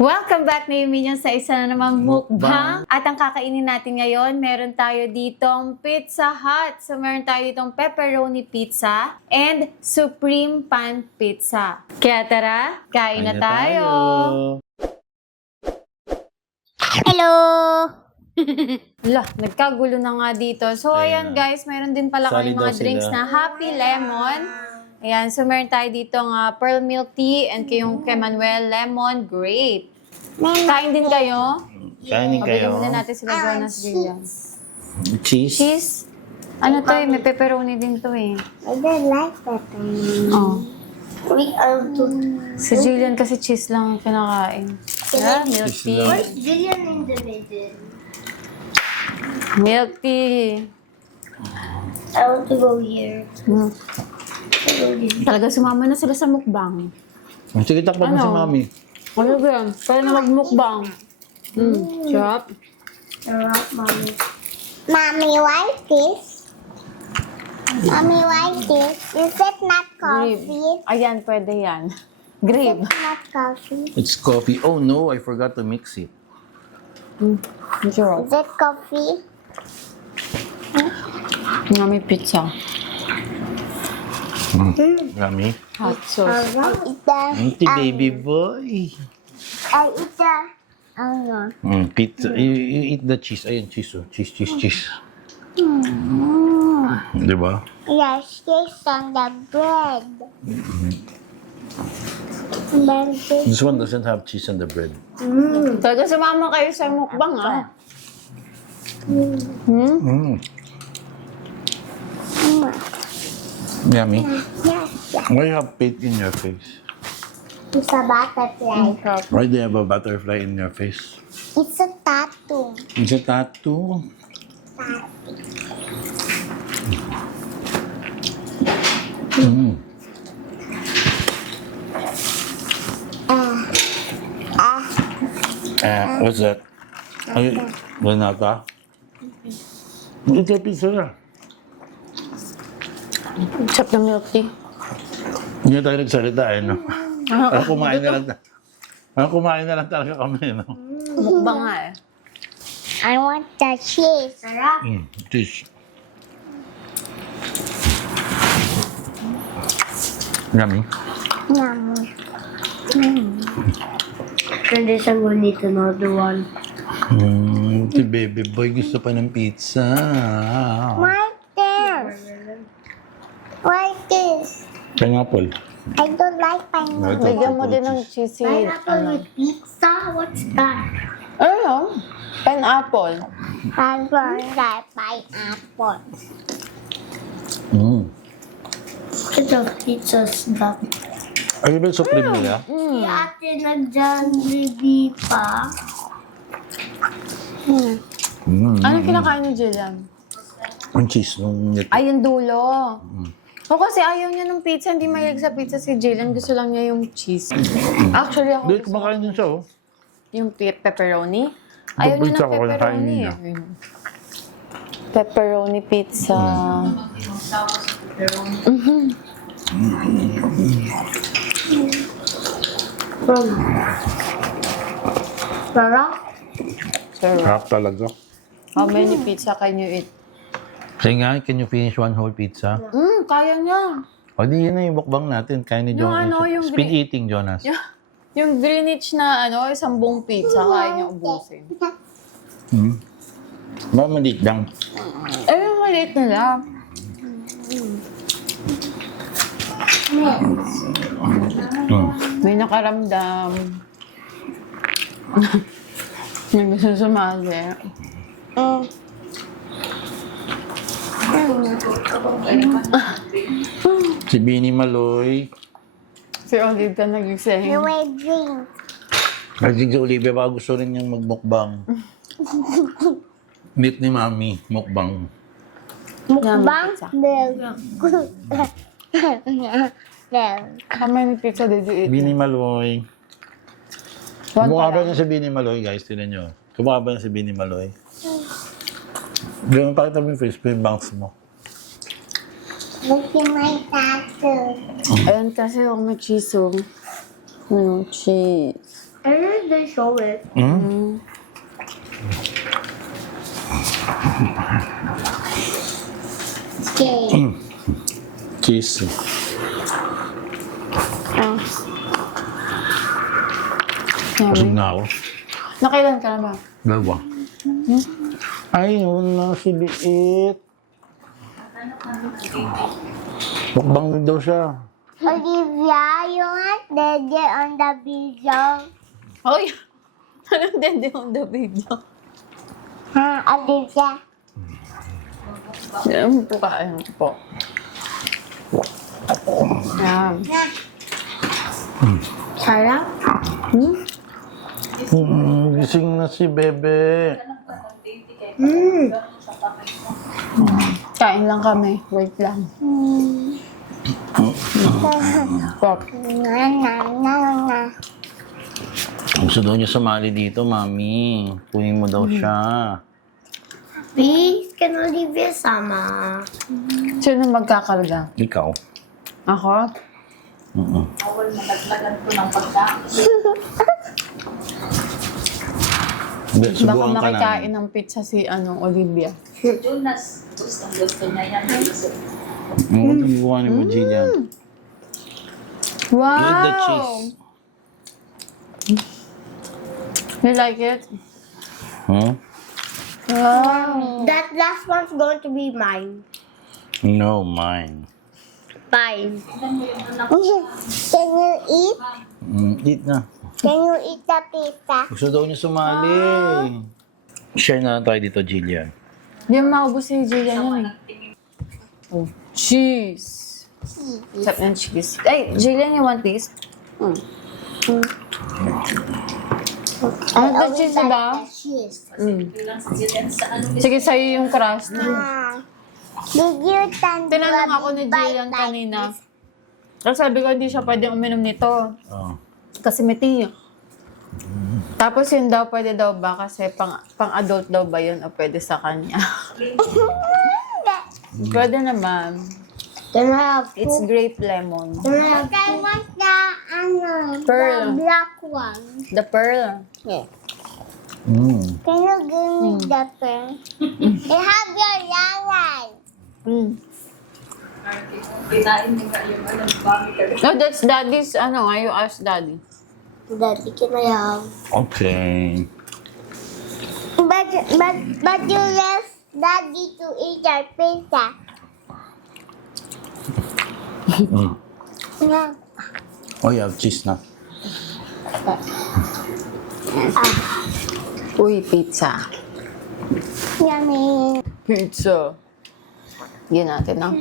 Welcome back na yung Minions sa isa na namang mukbang. At ang kakainin natin ngayon, meron tayo ditong Pizza Hut. So meron tayo ditong pepperoni pizza and supreme pan pizza. Kaya tara, kain na tayo! Hello! Lah, nagkagulo na nga dito. So ayan guys, meron din pala kami Sali daw mga drinks sila. na Happy Lemon. Ayan, so meron tayo dito nga pearl milk tea and yung kay Manuel lemon grape. Kain din kayo? Kainin Pabili kayo. muna natin sila Jonas Julian. Cheese. Cheese? Ano to eh? May pepperoni din to eh. I don't like pepperoni. Oh. We are to... Si Julian kasi cheese lang ang kinakain. Yeah, milk Cheese tea. lang. Where's Jillian in the middle? Milk tea. I want to go here. Hmm. I go here. Talaga sumama na sila sa mukbang. Sige, takpan mo Ano? si Mami. Ano ba? Kaya na magmukbang. Sarap. Sarap, mommy. Mommy, why this? Mommy, why this? Is it not Grape. coffee? Ayan, pwede yan. Grape. It's not coffee. It's coffee. Oh no, I forgot to mix it. Sarap. Is it coffee? Nga may pizza. Mami. Hot sauce. I'll eat the... Auntie baby boy. I'll eat the... Ano? Pizza. You eat the cheese. Ayun, cheese. Oh. Cheese. Di ba? Yes, cheese on the bread. Then this... This one doesn't have cheese on the bread. Talaga sumama kayo sa mukbang ah. Yummy. Yes, yes. Why you have paint in your face? It's a butterfly. Why do you have a butterfly in your face? It's a tattoo. It's a tattoo. What's that? Ay, banata? It's a pizza na. Chop na milk tea. Hindi na tayo nagsalita eh, no? Parang kumain na lang. Parang kumain na lang talaga kami, no? Mukbang nga eh. I want the cheese. Sarap. Cheese. Yummy. Yum. Pwede siyang gunit another one. Si baby boy gusto pa ng pizza. Why this? Why this? Pineapple. I don't like pineapple. Bigyan mo din ng cheesy. Pineapple with pizza? What's that? Ano? Pineapple. I don't like pineapple. What the pizza's that? Ay, ba yung supreme nila? Si ate nag-Jollibee pa. Anong kinakain ni Jillian? Ang cheese nung nito. Ay, yung dulo. O kasi ayaw niya ng pizza, hindi mahilig sa pizza si Jillian. Gusto lang niya yung cheese. Actually, ako Hindi, gusto kumakain din siya, oh. yung pepperoni. Ayaw niya Pizza ng ko, kinakain pepperoni niya. eh. Pepperoni pizza. Sarap. Sarap. Sarap talaga. How many pizza can you eat? Say nga, can you finish one whole pizza? Kaya niya. O di, yun na yung mukbang natin. Kaya ni Yung Jonas. ano, yung Speed eating, Jonas. Yung Greenwich na isang buong pizza, kaya niya ubusin. Mamalit lang. Eh, yung maliit na lang. May nakaramdam. May gusto sumali. Si Bini Maloy. Si Olive ka nagising. You may drink. Kasi si Olivia, baka gusto rin niyang magmukbang. Meet ni Mami, mukbang. Mukbang? pizza. How many pizza did you eat? Bini Maloy. One Kumukha pa ba lang. niya si Bini Maloy, guys? Tignan nyo. Kumukha ba niya si Bini Maloy? Gawin, pakita mo yung face, yung bangs mo. Look at my tattoo. Ayan kasi yung may cheese oh. Ano, cheese. I know they show it. Hmm? Okay. Cheese. Ah. Busog Yummy. na ako. Nakailan ka na ba? Dalawa. Ay, wala si Liit. Mukbang din daw siya. Olivia, you want Daddy on the video? Hoy! Anong dende on the video? Olivia. Yan po kain po. Yan. Sarap. Gising na si Bebe. Kain lang kami. Wait lang. Pop. Na, na, na, na. Gusto daw niya sumali dito, Mami. Kunin mo daw siya. Please, can Olivia sama? Sino magkakarga? Ikaw. Ako? Hindi, Baka subukan ka makikain namin. ng pizza si Olivia. Jonas, gusto niya yan. Subukan mo, Jillian. Wow! Eat the cheese. You like it? Huh? Wow! That last one's going to be mine. No, mine. Fine. Can you eat? Eat na. Can you eat the pizza? Gusto daw niya sumali. Share na lang tayo dito, Jillian. Hindi mo maubos si Jillian yun eh. Oh, cheese! Sarap ng cheese. Ay, Jillian, you want this? Ano the cheese ba? Cheese. Lang sa Jillian sa ano. Sige, sa'yo yung crust. Did you tend Tinanong ako ni Jillian kanina. Tapos sabi ko, hindi siya pwede uminom nito. Oh. Kasi may tiyo. Tapos yun daw, pwede daw ba? Kasi pang-adult daw ba yun o pwede sa kanya? Pwede naman. Can I have It's grape lemon. I want the, Pearl. the black one. The pearl. Can you give me the pearl? You have your yellow. Kinain niya yung ano, bami ka. No, that's daddy's, you ask daddy. Daddy, can I have? Okay. But you left Daddy to eat your pizza. Yeah. Oh, you have cheese na. Uy, pizza. Yummy. Pizza. Yan natin ng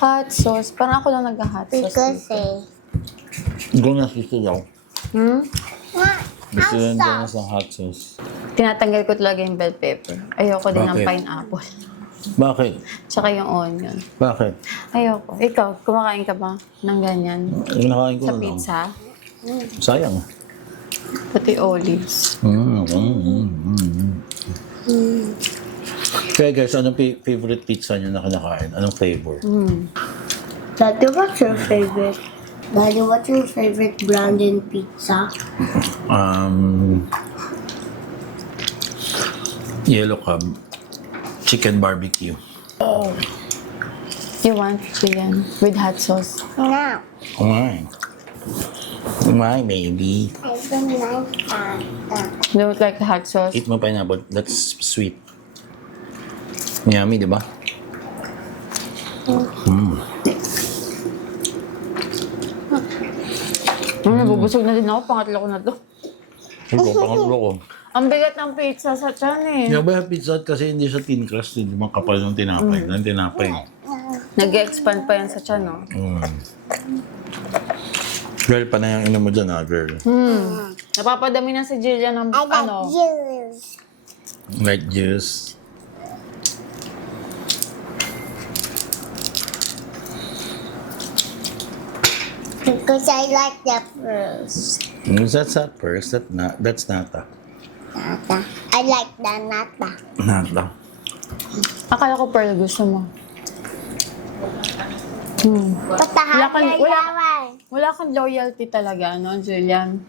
hot sauce. Parang ako lang nag-hot sauce. Because Donas gusto daw. Gusto rin Hot Donas ng hot sauce. Tinatanggal ko talaga yung bell pepper. Ayoko din ng Bakit? pineapple. Bakit? Tsaka yung onion. Bakit? Ayoko. Ikaw, kumakain ka ba ng ganyan? Nakain ko Sa na lang. pizza? Sayang. Pati olives. Kaya guys, anong favorite pizza nyo na kinakain? Anong flavor? Daddy, what's your favorite? Daddy, what's your favorite brand in pizza? Yellow Cab. Chicken barbecue. You want chicken with hot sauce? No, Why? Why, baby? I don't like that. You don't like the hot sauce? Eat mo pineapple. That's sweet. Yummy, di ba? Nabubusog na din ako. Pangatlo ko na to. Ito, pangatlo ko. Ang bigat ng pizza sa tiyan eh. Yung ba yung pizza kasi hindi siya thin crust, hindi man kapal yung tinapay. Ng tinapay. Nag-expand pa yan sa tiyan, no? Girl, pa na yung ino mo dyan, girl. Napapadami na si Jillian ng I got juice. Like juice. Because I like the pearls. That's not first. That's nata. Nata. I like the nata. Nata. Akala ko pearl gusto mo. But the Wala kang- hot wala- Wala kang loyalty talaga, no, Jillian?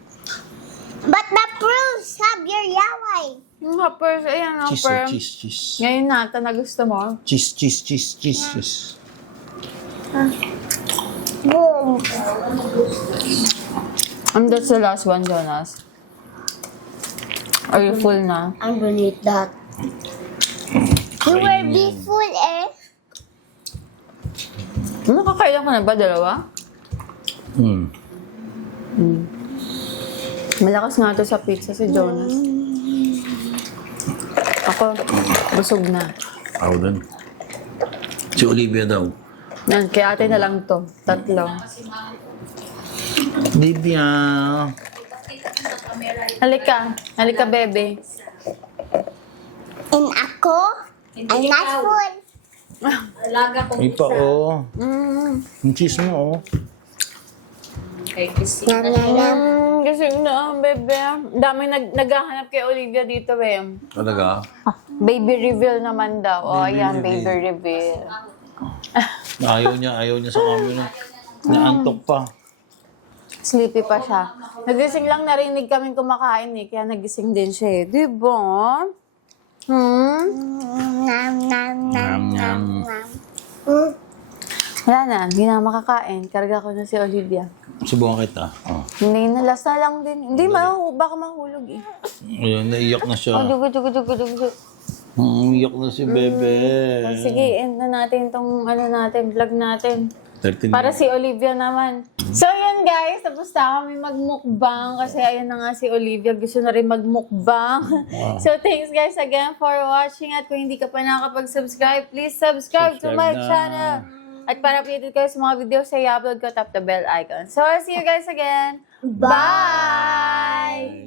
But the fruits have your yaway. Yung hoppers, ayan, Cheese, hopper. cheese. Ngayon nata na gusto mo. Cheese. Boom. And that's the last one, Jonas. Are you full na? I'm gonna eat that. You will be full, eh? Nakakailan ka na ba? Dalawa? Malakas nga to sa pizza si Jonas. Ako, busog na. Ako din. Si Olivia daw. Yan, kay ate na lang to. 3. Olivia. Halika, bebe. And ako, I'm not full. Alaga ko Ay pa, oh. Mm. Yung cheese mo, oh. kay Kissy. Yum, yum, yum. Kasi na, bebe. Dami naghahanap kay Olivia dito, eh. Talaga? Baby reveal naman daw. Oh, Baby ayan, reveal. baby reveal. Ayaw niya sa camera. Naantok pa. Sleepy pa siya. Nagising lang, narinig kaming kumakain eh. Kaya nagising din siya eh. Diba? Nom, nom, nom, Nyam. Mm. Wala na, hindi na makakain. Karga ko na si Olivia. Subukan kita. Oh. Hindi na, last na lang din. Hindi, baka mahulog eh. Ayun, naiyak na siya. Oh, dugo. Umiyak na si Bebe. Oh, sige, end na natin tong vlog natin. 13 Para si Olivia naman. So, yun guys, tapos na kami magmukbang kasi ayun na nga si Olivia, gusto na rin magmukbang. So, thanks guys again for watching at kung hindi ka pa nakapag-subscribe, please subscribe to my Subscribe na. channel. At para updated kayo sa mga videos sa i-upload ko, tap the bell icon. So, I'll see you guys again. Bye!